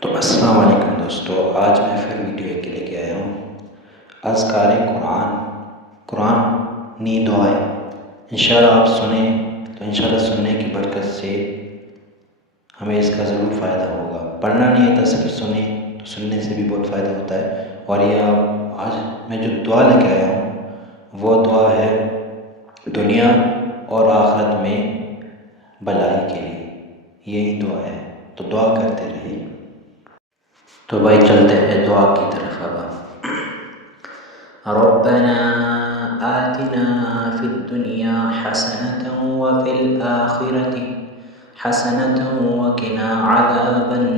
تو السلام علیکم دوستو، آج میں پھر ویڈیو ایک کے لے کے آیا ہوں اذکار قرآن نی دعائیں۔ انشاءاللہ آپ سنیں تو انشاءاللہ سننے کی برکت سے ہمیں اس کا ضرور فائدہ ہوگا۔ پڑھنا نہیں آتا، صرف سنیں تو سننے سے بھی بہت فائدہ ہوتا ہے۔ اور یہ آج میں جو دعا لے کے آیا ہوں وہ دعا ہے دنیا اور آخرت میں بھلائی کے لیے، یہی دعا ہے، تو دعا کرتے رہیے۔ تو بھائی چلتے ہیں دعا کی طرف۔ اب ربنا آتنا فی الدنیا حسنة وفی الآخرة حسنة وقنا عذاب